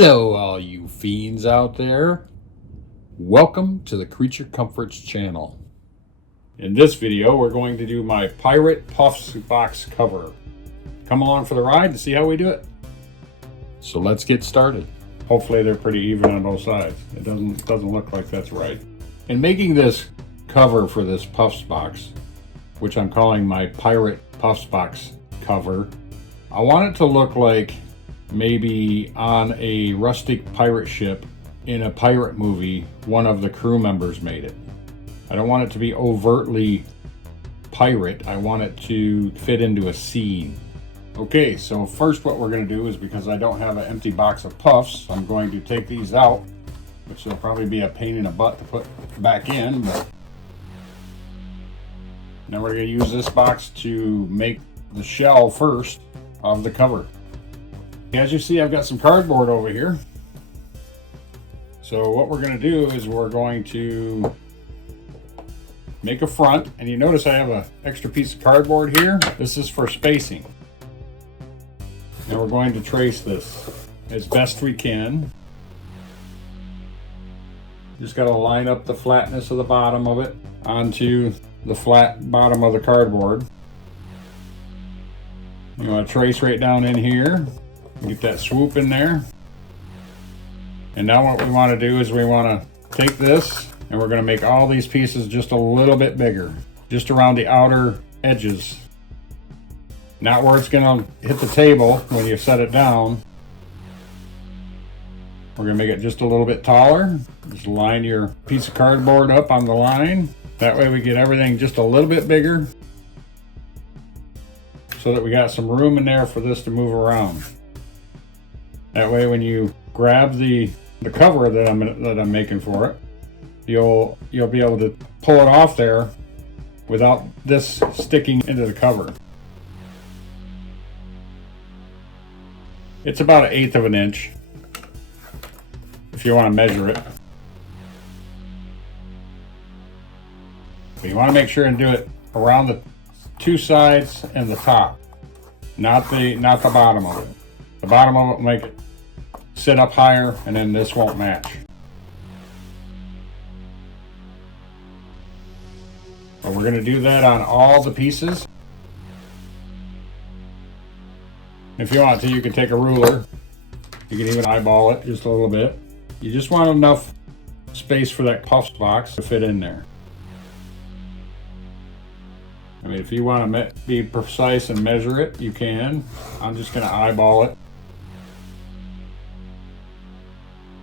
Hello, all you fiends out there. Welcome to the Creature Comforts channel. In this video, we're going to do my Pirate Puffs box cover. Come along for the ride to see how we do it. So let's get started. Hopefully they're pretty even on both sides. It doesn't look like that's right. In making this cover for this Puffs box, which I'm calling my Pirate Puffs box cover, I want it to look like maybe on a rustic pirate ship in a pirate movie, one of the crew members made it. I don't want it to be overtly pirate. I want it to fit into a scene. Okay, so first what we're going to do is, because I don't have an empty box of puffs, I'm going to take these out, which will probably be a pain in the butt to put back in, but now we're going to use this box to make the shell first of the cover. As you see, I've got some cardboard over here. So what we're going to do is we're going to make a front, and you notice I have an extra piece of cardboard here. This is for spacing. And we're going to trace this as best we can. Just got to line up the flatness of the bottom of it onto the flat bottom of the cardboard. You want to trace right down in here. Get that swoop in there. And now what we want to do is we want to take this and we're going to make all these pieces just a little bit bigger, just around the outer edges. Not where it's going to hit the table when you set it down. We're going to make it just a little bit taller. Just line your piece of cardboard up on the line. That way we get everything just a little bit bigger, so that we got some room in there for this to move around. That way when you grab the cover that I'm making for it, you'll be able to pull it off there without this sticking into the cover. It's about 1/8 of an inch if you want to measure it. But you want to make sure and do it around the two sides and the top, not the bottom of it. The bottom of it will make it sit up higher, and then this won't match. But we're going to do that on all the pieces. If you want to, you can take a ruler. You can even eyeball it just a little bit. You just want enough space for that Puffs box to fit in there. I mean, if you want to be precise and measure it, you can. I'm just going to eyeball it.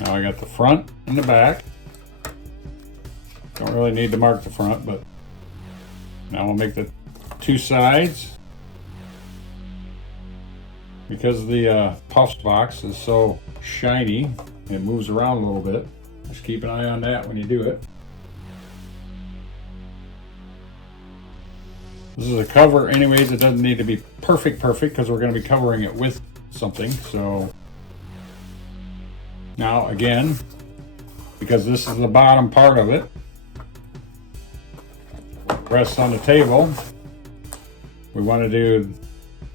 Now I got the front and the back. Don't really need to mark the front, but now we'll make the two sides. Because the Puffs box is so shiny, it moves around a little bit. Just keep an eye on that when you do it. This is a cover anyways. It doesn't need to be perfect because we're going to be covering it with something. So now again, because this is the bottom part of it, rests on the table, we want to do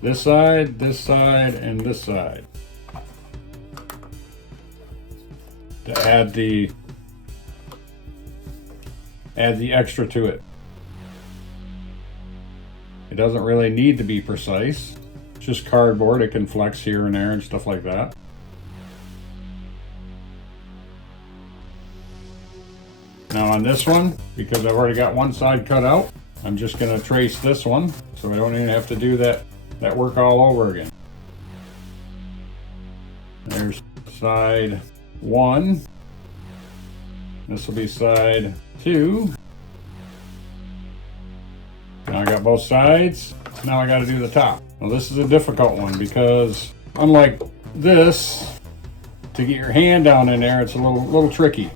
this side, and this side to add the extra to it. It doesn't really need to be precise. It's just cardboard. It can flex here and there and stuff like that. Now on this one, because I've already got one side cut out, I'm just going to trace this one so I don't even have to do that work all over again. There's side 1. This will be side 2. Now I got both sides. Now I got to do the top. Well, this is a difficult one because unlike this, to get your hand down in there, it's a little tricky.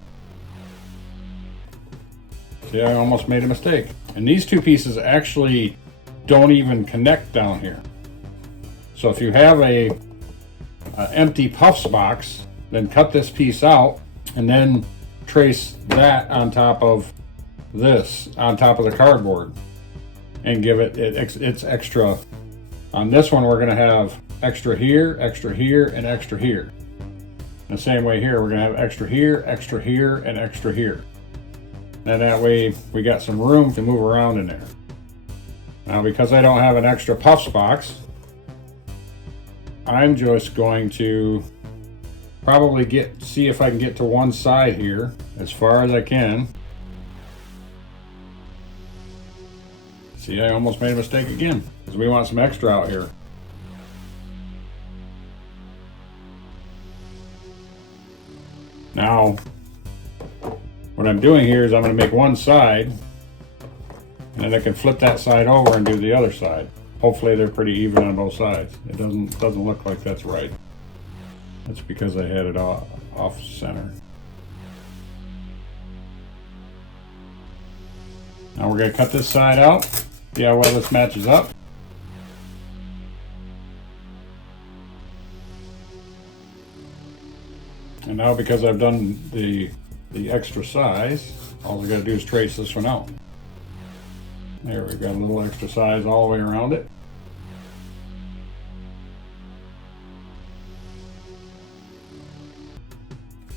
See, I almost made a mistake. And these two pieces actually don't even connect down here. So if you have a empty Puffs box, then cut this piece out and then trace that on top of this, on top of the cardboard, and give it's extra. On this one, we're going to have extra here, and extra here. The same way here, we're gonna have extra here, and extra here. And that way we got some room to move around in there. Now because I don't have an extra puffs box, I'm just going to probably see if I can get to one side here as far as I can. See, I almost made a mistake again because we want some extra out here. Now, what I'm doing here is I'm going to make one side, and then I can flip that side over and do the other side. Hopefully they're pretty even on both sides. It doesn't look like that's right. That's because I had it off center. Now we're going to cut this side out. See how well this matches up. And now because I've done the extra size, all I got to do is trace this one out. There, we've got a little extra size all the way around it.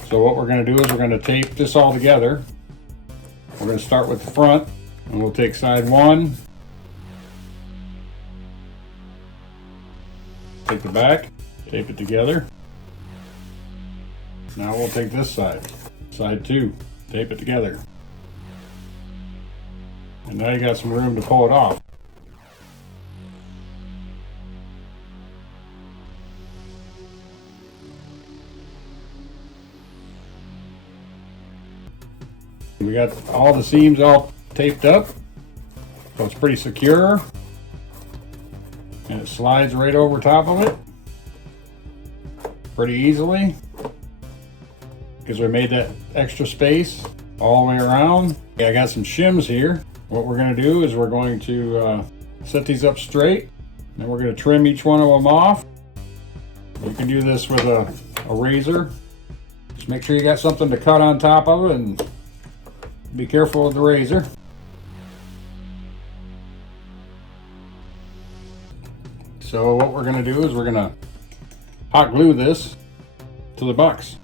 So what we're going to do is we're going to tape this all together. We're going to start with the front, and we'll take side one, take the back, tape it together. Now we'll take this side, side two, tape it together. And now you got some room to pull it off. We got all the seams all taped up, so it's pretty secure. And it slides right over top of it pretty easily because we made that extra space all the way around. I got some shims here. What we're going to do is we're going to set these up straight, and we're going to trim each one of them off. You can do this with a razor. Just make sure you got something to cut on top of it, and be careful with the razor. So what we're going to do is we're going to hot glue this to the box.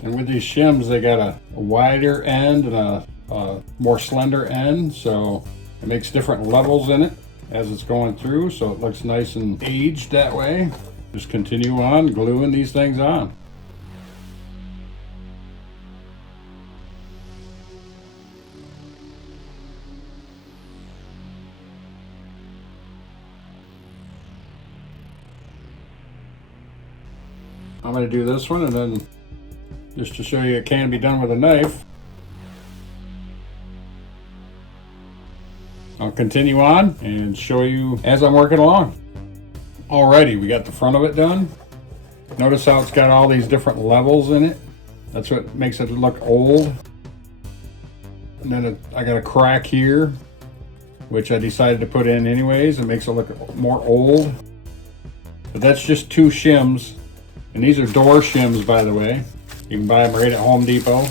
And with these shims, they got a wider end and a more slender end, so it makes different levels in it as it's going through, so it looks nice and aged that way. Just continue on gluing these things on. I'm going to do this one, and then just to show you it can be done with a knife, I'll continue on and show you as I'm working along. Alrighty, we got the front of it done. Notice how it's got all these different levels in it. That's what makes it look old. And then I got a crack here, which I decided to put in anyways. It makes it look more old. But that's just two shims. And these are door shims, by the way. You can buy them right at Home Depot.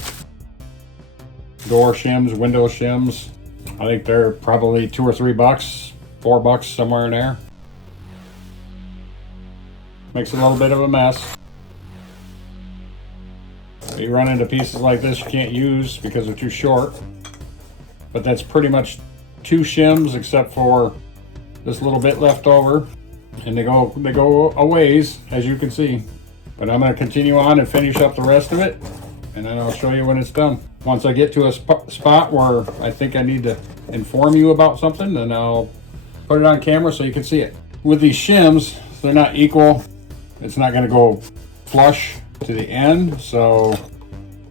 Door shims, window shims. I think they're probably $2 or $3, $4, somewhere in there. Makes a little bit of a mess. You run into pieces like this you can't use because they're too short. But that's pretty much two shims except for this little bit left over. And they go a ways, as you can see. But I'm going to continue on and finish up the rest of it, and then I'll show you when it's done. Once I get to a spot where I think I need to inform you about something, then I'll put it on camera so you can see it. With these shims, they're not equal. It's not going to go flush to the end, so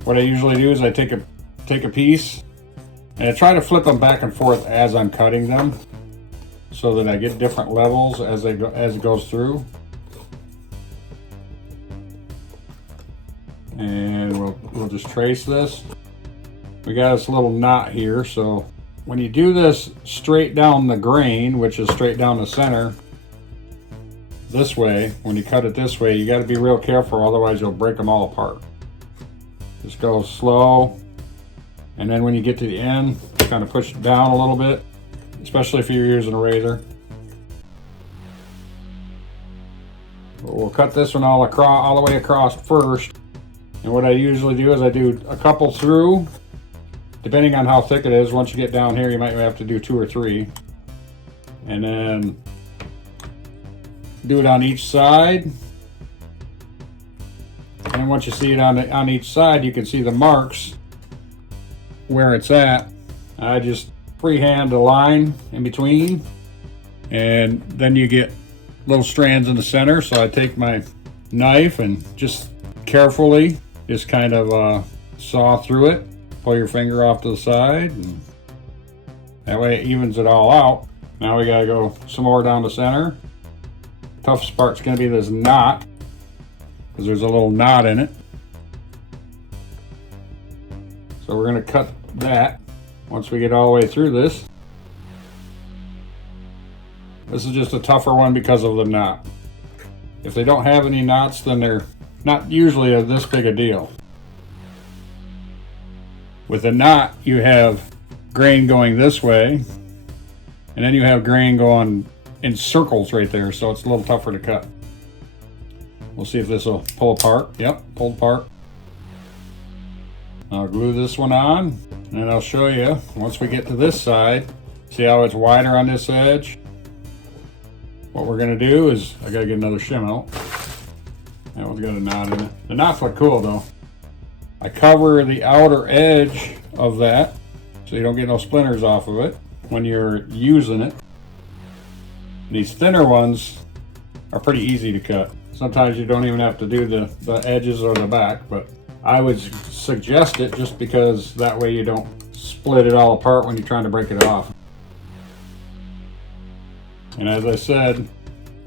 what I usually do is I take a piece and I try to flip them back and forth as I'm cutting them so that I get different levels as it goes through. And we'll just trace this. We got this little knot here, so when you do this straight down the grain, which is straight down the center, this way, when you cut it this way, you got to be real careful, otherwise you'll break them all apart. Just go slow, and then when you get to the end, kind of push it down a little bit, especially if you're using a razor. But we'll cut this one all the way across first. And what I usually do is I do a couple through, depending on how thick it is. Once you get down here, you might have to do 2 or 3. And then do it on each side. And once you see it on each side, you can see the marks where it's at. I just freehand a line in between, and then you get little strands in the center. So I take my knife and just carefully just kind of saw through it. Pull your finger off to the side, and that way it evens it all out. Now we gotta go some more down the center. Toughest part's gonna be this knot, because there's a little knot in it. So we're gonna cut that once we get all the way through this. This is just a tougher one because of the knot. If they don't have any knots, then they're not usually this big a deal. With a knot, you have grain going this way, and then you have grain going in circles right there, so it's a little tougher to cut. We'll see if this will pull apart. Yep, pulled apart. I'll glue this one on, and I'll show you once we get to this side. See how it's wider on this edge? What we're gonna do is, I gotta get another shim out. That one's got a knot in it. The knots look cool though. I cover the outer edge of that so you don't get no splinters off of it when you're using it. These thinner ones are pretty easy to cut. Sometimes you don't even have to do the edges or the back, but I would suggest it just because that way you don't split it all apart when you're trying to break it off. And as I said,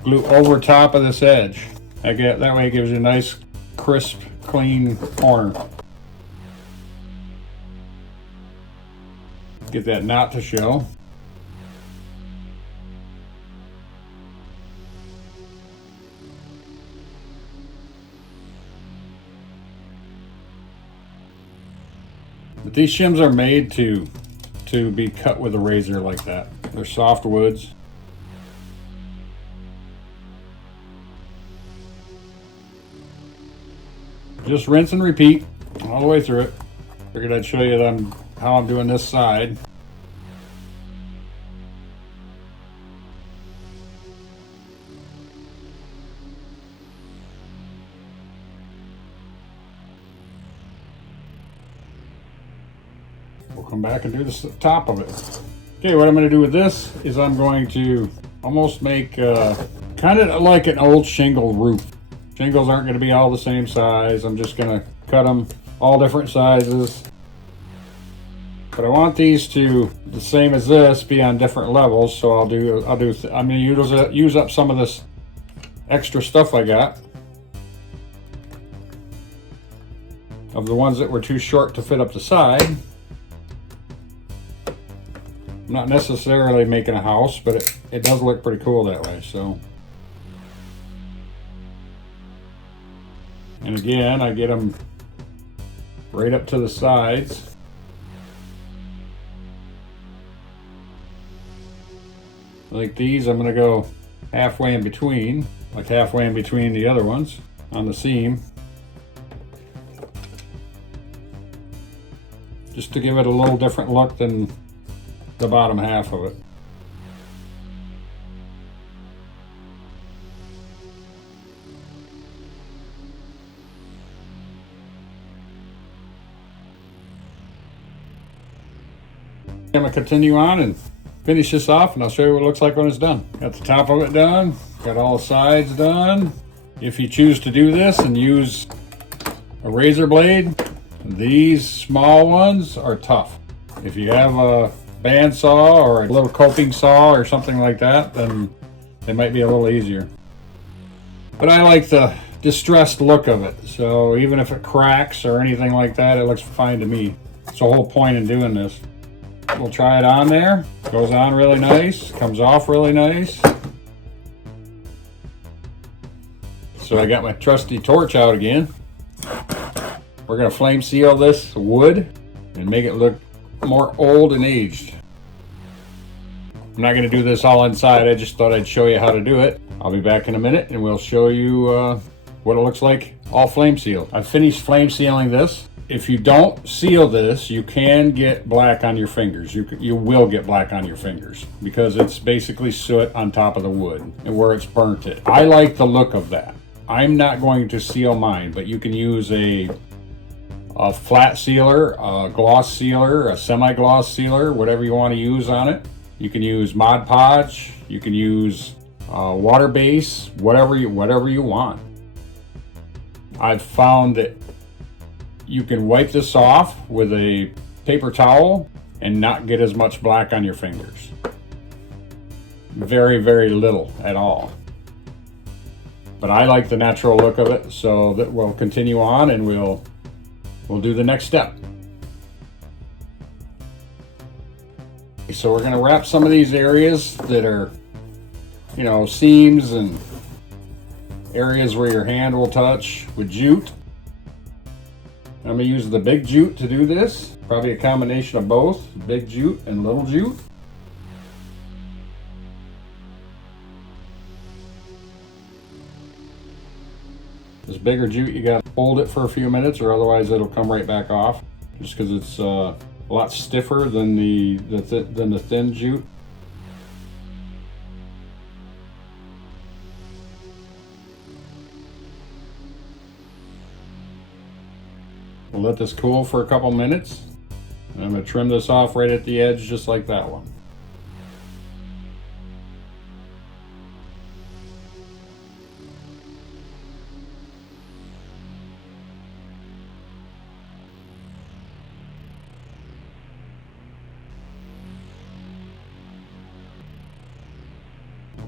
glue over top of this edge. That way it gives you a nice, crisp, clean corner. Get that knot to show. But these shims are made to be cut with a razor like that. They're soft woods. Just rinse and repeat all the way through it. Figured I'd show you how I'm doing this side. We'll come back and do the top of it. Okay, what I'm going to do with this is I'm going to almost make kind of like an old shingle roof. Shingles aren't going to be all the same size. I'm just going to cut them all different sizes. But I want these to, the same as this, be on different levels. So I'm going to use up some of this extra stuff I got of the ones that were too short to fit up the side. I'm not necessarily making a house, but it does look pretty cool that way. So. And again, I get them right up to the sides. Like these, I'm going to go halfway in between, like halfway in between the other ones on the seam. Just to give it a little different look than the bottom half of it. I'm going to continue on and finish this off, and I'll show you what it looks like when it's done. Got the top of it done, got all the sides done. If you choose to do this and use a razor blade, these small ones are tough. If you have a bandsaw or a little coping saw or something like that, then they might be a little easier. But I like the distressed look of it, so even if it cracks or anything like that, it looks fine to me. It's the whole point in doing this. We'll try it on there. Goes on really nice, comes off really nice. So I got my trusty torch out again. We're gonna flame seal this wood and make it look more old and aged. I'm not going to do this all inside. I just thought I'd show you how to do it. I'll be back in a minute and we'll show you what it looks like all flame sealed. I've finished flame sealing this. If you don't seal this, you can get black on your fingers. You will get black on your fingers because it's basically soot on top of the wood and where it's burnt it. I like the look of that. I'm not going to seal mine, but you can use a flat sealer, a gloss sealer, a semi-gloss sealer, whatever you want to use on it. You can use Mod Podge, you can use water base, whatever you want. I've found that you can wipe this off with a paper towel and not get as much black on your fingers. Very, very little at all. But I like the natural look of it, so that we'll continue on and we'll do the next step. So we're gonna wrap some of these areas that are, you know, seams and areas where your hand will touch with jute. I'm gonna use the big jute to do this. Probably a combination of both, big jute and little jute. This bigger jute, you gotta hold it for a few minutes or otherwise it'll come right back off, just because it's a lot stiffer than the thin jute. We'll let this cool for a couple minutes. And I'm going to trim this off right at the edge just like that one.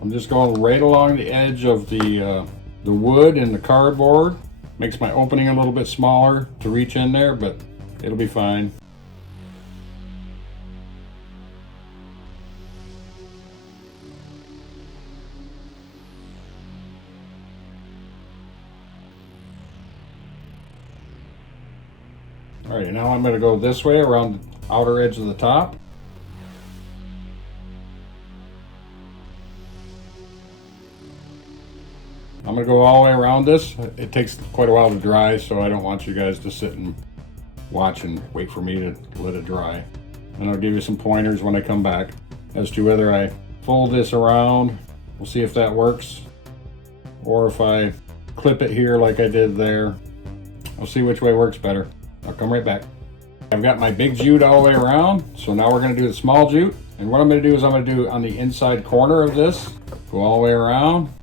I'm just going right along the edge of the wood and the cardboard. Makes my opening a little bit smaller to reach in there, but it'll be fine. All right, now I'm going to go this way around the outer edge of the top. I'm going to go all the way around this. It takes quite a while to dry, so I don't want you guys to sit and watch and wait for me to let it dry. And I'll give you some pointers when I come back as to whether I fold this around. We'll see if that works. Or if I clip it here like I did there. I'll see which way works better. I'll come right back. I've got my big jute all the way around, so now we're going to do the small jute. And what I'm going to do is I'm going to do on the inside corner of this, go all the way around.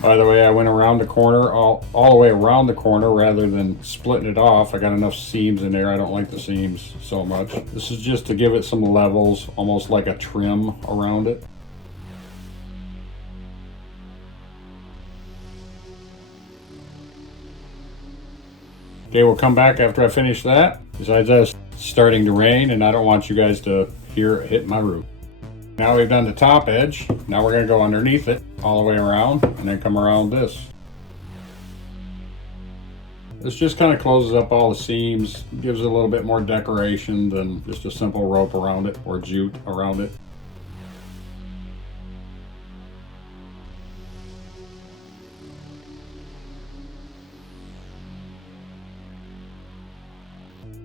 By the way, I went around the corner, all the way around the corner rather than splitting it off. I got enough seams in there. I don't like the seams so much. This is just to give it some levels, almost like a trim around it. Okay, we'll come back after I finish that. Besides that, it's starting to rain and I don't want you guys to hear it hit my roof. Now we've done the top edge. Now we're going to go underneath it all the way around and then come around this. This just kind of closes up all the seams, gives it a little bit more decoration than just a simple rope around it or jute around it.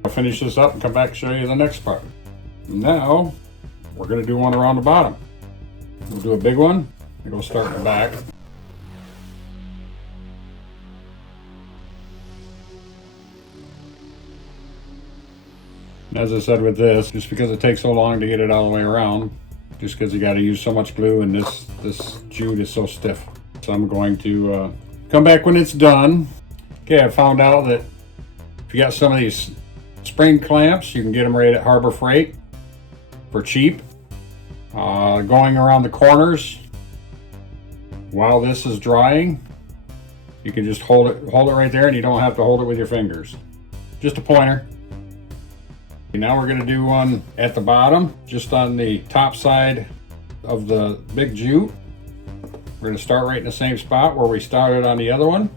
I'll finish this up and come back and show you the next part. Now, we're going to do one around the bottom. We'll do a big one and go start in the back. As I said with this, just because it takes so long to get it all the way around, just because you got to use so much glue and this jute is so stiff. So I'm going to come back when it's done. Okay, I found out that if you got some of these spring clamps, you can get them right at Harbor Freight for cheap. Going around the corners while this is drying, you can just hold it right there and you don't have to hold it with your fingers. Just a pointer. Now we're going to do one at the bottom, just on the top side of the big jute. We're going to start right in the same spot where we started on the other one.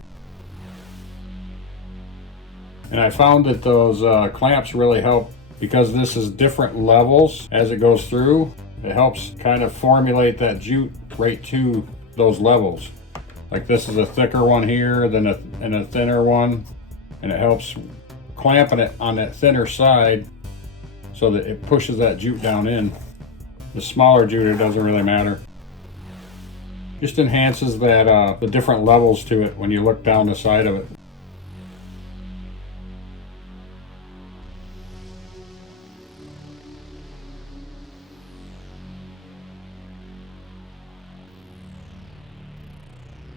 And I found that those clamps really help because this is different levels as it goes through. It helps kind of formulate that jute right to those levels. Like this is a thicker one here than a thinner one, and it helps clamping it on that thinner side so that it pushes that jute down in. The smaller jute, it doesn't really matter. Just enhances that the different levels to it when you look down the side of it.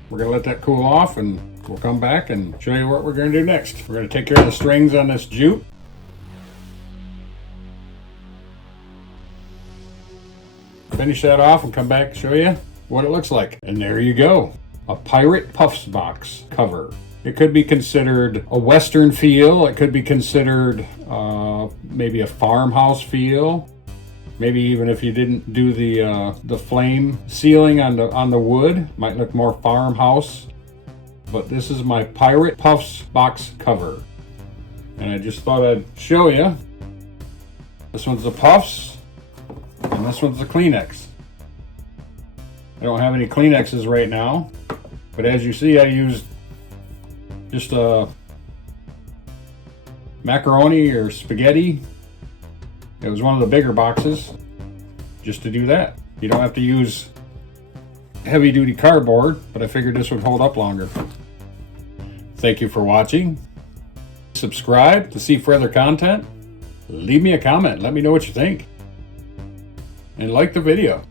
We're going to let that cool off, and we'll come back and show you what we're going to do next. We're going to take care of the strings on this jute. Finish that off and come back and show you what it looks like. And there you go, a Pirate Puffs box cover. It could be considered a Western feel. It could be considered maybe a farmhouse feel. Maybe even if you didn't do the flame sealing on the wood, might look more farmhouse. But this is my Pirate Puffs box cover, and I just thought I'd show you. This one's the Puffs, and this one's the Kleenex. I don't have any Kleenexes right now, but as you see, I used just macaroni or spaghetti. It was one of the bigger boxes just to do that. You don't have to use heavy duty cardboard, but I figured this would hold up longer. Thank you for watching. Subscribe to see further content. Leave me a comment. Let me know what you think. And like the video.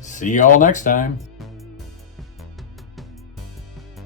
See you all next time.